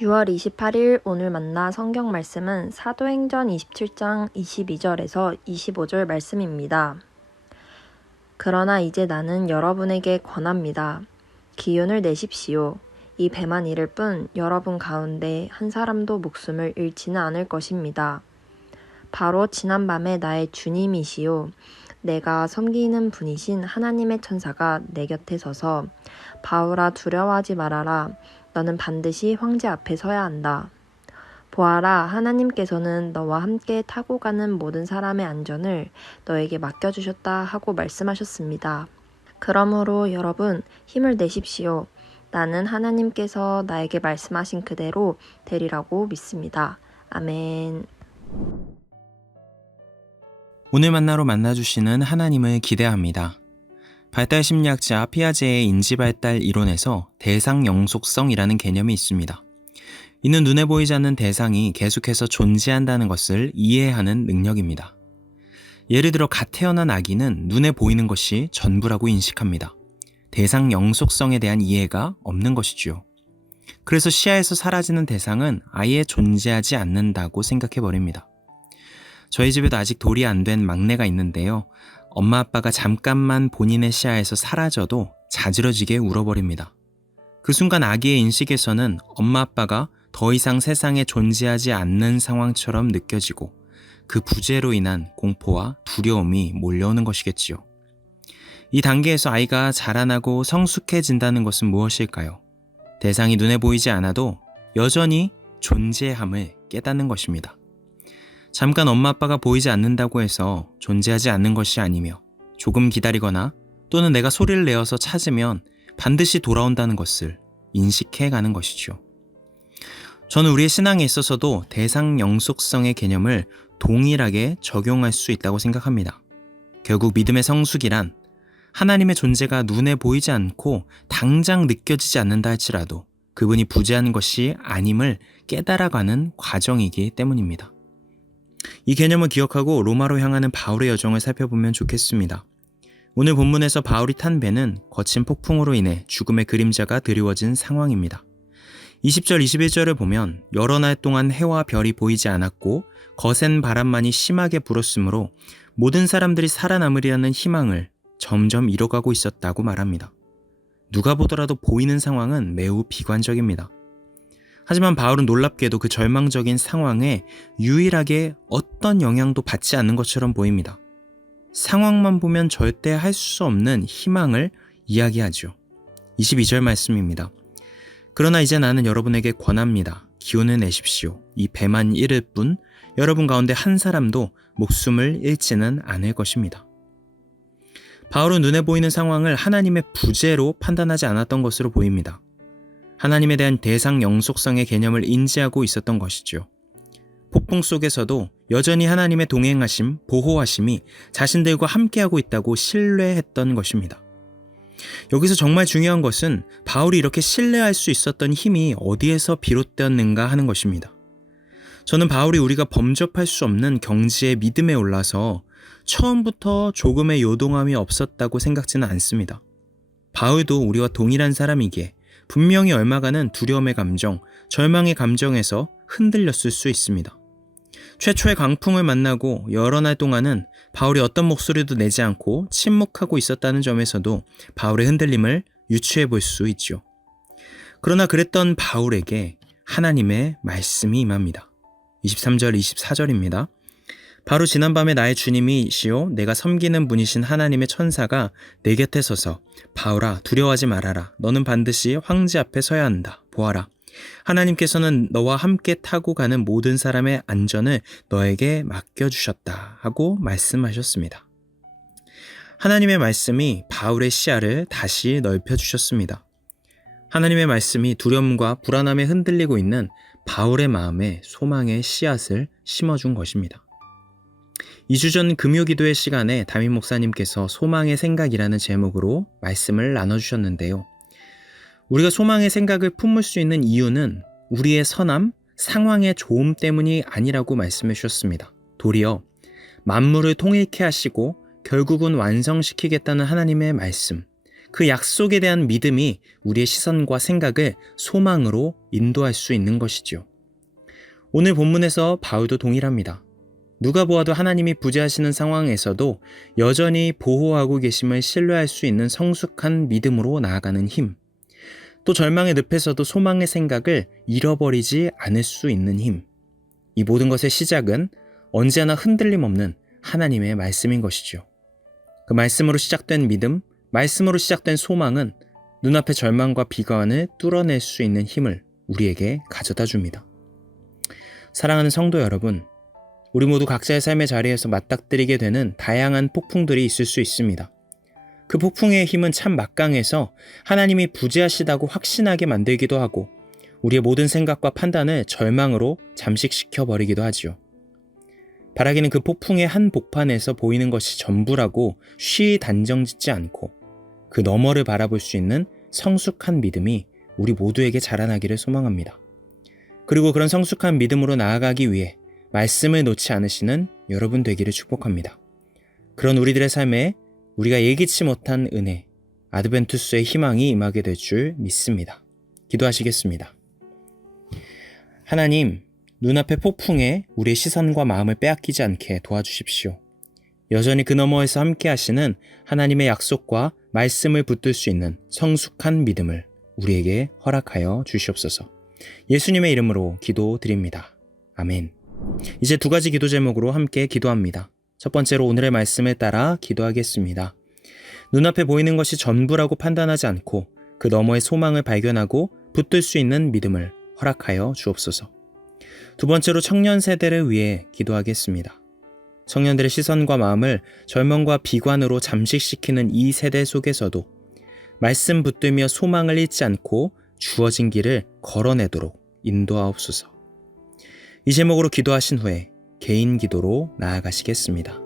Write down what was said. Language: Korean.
6월 28일 오늘 만나 성경 말씀은 사도행전 27장 22절에서 25절 말씀입니다. 그러나 이제 나는 여러분에게 권합니다. 기운을 내십시오. 이 배만 이를 뿐 여러분 가운데 한 사람도 목숨을 잃지는 않을 것입니다. 바로 지난밤에 나의 주님이시요 내가 섬기는 분이신 하나님의 천사가 내 곁에 서서 바울아 두려워하지 말아라. 너는 반드시 황제 앞에 서야 한다. 보아라, 하나님께서는 너와 함께 타고 가는 모든 사람의 안전을 너에게 맡겨주셨다 하고 말씀하셨습니다. 그러므로 여러분 힘을 내십시오. 나는 하나님께서 나에게 말씀하신 그대로 되리라고 믿습니다. 아멘. 오늘 만나로 만나주시는 하나님을 기대합니다. 발달 심리학자 피아제의 인지발달 이론에서 대상 영속성이라는 개념이 있습니다. 이는 눈에 보이지 않는 대상이 계속해서 존재한다는 것을 이해하는 능력입니다. 예를 들어 갓 태어난 아기는 눈에 보이는 것이 전부라고 인식합니다. 대상 영속성에 대한 이해가 없는 것이지요. 그래서 시야에서 사라지는 대상은 아예 존재하지 않는다고 생각해버립니다. 저희 집에도 아직 돌이 안 된 막내가 있는데요. 엄마 아빠가 잠깐만 본인의 시야에서 사라져도 자지러지게 울어버립니다. 그 순간 아기의 인식에서는 엄마 아빠가 더 이상 세상에 존재하지 않는 상황처럼 느껴지고 그 부재로 인한 공포와 두려움이 몰려오는 것이겠지요. 이 단계에서 아이가 자라나고 성숙해진다는 것은 무엇일까요? 대상이 눈에 보이지 않아도 여전히 존재함을 깨닫는 것입니다. 잠깐 엄마 아빠가 보이지 않는다고 해서 존재하지 않는 것이 아니며 조금 기다리거나 또는 내가 소리를 내어서 찾으면 반드시 돌아온다는 것을 인식해 가는 것이죠. 저는 우리의 신앙에 있어서도 대상 영속성의 개념을 동일하게 적용할 수 있다고 생각합니다. 결국 믿음의 성숙이란 하나님의 존재가 눈에 보이지 않고 당장 느껴지지 않는다 할지라도 그분이 부재하는 것이 아님을 깨달아가는 과정이기 때문입니다. 이 개념을 기억하고 로마로 향하는 바울의 여정을 살펴보면 좋겠습니다. 오늘 본문에서 바울이 탄 배는 거친 폭풍으로 인해 죽음의 그림자가 드리워진 상황입니다. 20절, 21절을 보면 여러 날 동안 해와 별이 보이지 않았고 거센 바람만이 심하게 불었으므로 모든 사람들이 살아남으리라는 희망을 점점 잃어가고 있었다고 말합니다. 누가 보더라도 보이는 상황은 매우 비관적입니다. 하지만 바울은 놀랍게도 그 절망적인 상황에 유일하게 어떤 영향도 받지 않는 것처럼 보입니다. 상황만 보면 절대 할 수 없는 희망을 이야기하죠. 22절 말씀입니다. 그러나 이제 나는 여러분에게 권합니다. 기운을 내십시오. 이 배만 잃을 뿐 여러분 가운데 한 사람도 목숨을 잃지는 않을 것입니다. 바울은 눈에 보이는 상황을 하나님의 부재로 판단하지 않았던 것으로 보입니다. 하나님에 대한 대상 영속성의 개념을 인지하고 있었던 것이죠. 폭풍 속에서도 여전히 하나님의 동행하심, 보호하심이 자신들과 함께하고 있다고 신뢰했던 것입니다. 여기서 정말 중요한 것은 바울이 이렇게 신뢰할 수 있었던 힘이 어디에서 비롯되었는가 하는 것입니다. 저는 바울이 우리가 범접할 수 없는 경지의 믿음에 올라서 처음부터 조금의 요동함이 없었다고 생각지는 않습니다. 바울도 우리와 동일한 사람이기에 분명히 얼마간은 두려움의 감정, 절망의 감정에서 흔들렸을 수 있습니다. 최초의 강풍을 만나고 여러 날 동안은 바울이 어떤 목소리도 내지 않고 침묵하고 있었다는 점에서도 바울의 흔들림을 유추해 볼 수 있죠. 그러나 그랬던 바울에게 하나님의 말씀이 임합니다. 23절, 24절입니다. 바로 지난밤에 나의 주님이시요 내가 섬기는 분이신 하나님의 천사가 내 곁에 서서 바울아 두려워하지 말아라. 너는 반드시 황제 앞에 서야 한다. 보아라. 하나님께서는 너와 함께 타고 가는 모든 사람의 안전을 너에게 맡겨주셨다 하고 말씀하셨습니다. 하나님의 말씀이 바울의 시야를 다시 넓혀주셨습니다. 하나님의 말씀이 두려움과 불안함에 흔들리고 있는 바울의 마음에 소망의 씨앗을 심어준 것입니다. 2주 전 금요기도의 시간에 담임 목사님께서 소망의 생각이라는 제목으로 말씀을 나눠주셨는데요. 우리가 소망의 생각을 품을 수 있는 이유는 우리의 선함, 상황의 좋음 때문이 아니라고 말씀해 주셨습니다. 도리어 만물을 통일케 하시고 결국은 완성시키겠다는 하나님의 말씀, 그 약속에 대한 믿음이 우리의 시선과 생각을 소망으로 인도할 수 있는 것이지요. 오늘 본문에서 바울도 동일합니다. 누가 보아도 하나님이 부재하시는 상황에서도 여전히 보호하고 계심을 신뢰할 수 있는 성숙한 믿음으로 나아가는 힘, 또 절망의 늪에서도 소망의 생각을 잃어버리지 않을 수 있는 힘, 이 모든 것의 시작은 언제나 흔들림 없는 하나님의 말씀인 것이죠. 그 말씀으로 시작된 믿음, 말씀으로 시작된 소망은 눈앞의 절망과 비관을 뚫어낼 수 있는 힘을 우리에게 가져다 줍니다. 사랑하는 성도 여러분, 우리 모두 각자의 삶의 자리에서 맞닥뜨리게 되는 다양한 폭풍들이 있을 수 있습니다. 그 폭풍의 힘은 참 막강해서 하나님이 부재하시다고 확신하게 만들기도 하고 우리의 모든 생각과 판단을 절망으로 잠식시켜 버리기도 하지요. 바라기는 그 폭풍의 한 복판에서 보이는 것이 전부라고 쉬이 단정짓지 않고 그 너머를 바라볼 수 있는 성숙한 믿음이 우리 모두에게 자라나기를 소망합니다. 그리고 그런 성숙한 믿음으로 나아가기 위해 말씀을 놓지 않으시는 여러분 되기를 축복합니다. 그런 우리들의 삶에 우리가 예기치 못한 은혜, 아드벤투스의 희망이 임하게 될 줄 믿습니다. 기도하시겠습니다. 하나님, 눈앞의 폭풍에 우리의 시선과 마음을 빼앗기지 않게 도와주십시오. 여전히 그 너머에서 함께 하시는 하나님의 약속과 말씀을 붙들 수 있는 성숙한 믿음을 우리에게 허락하여 주시옵소서. 예수님의 이름으로 기도드립니다. 아멘. 이제 두 가지 기도 제목으로 함께 기도합니다. 첫 번째로 오늘의 말씀을 따라 기도하겠습니다. 눈앞에 보이는 것이 전부라고 판단하지 않고 그 너머의 소망을 발견하고 붙들 수 있는 믿음을 허락하여 주옵소서. 두 번째로 청년 세대를 위해 기도하겠습니다. 청년들의 시선과 마음을 절망과 비관으로 잠식시키는 이 세대 속에서도 말씀 붙들며 소망을 잃지 않고 주어진 길을 걸어내도록 인도하옵소서. 이 제목으로 기도하신 후에 개인 기도로 나아가시겠습니다.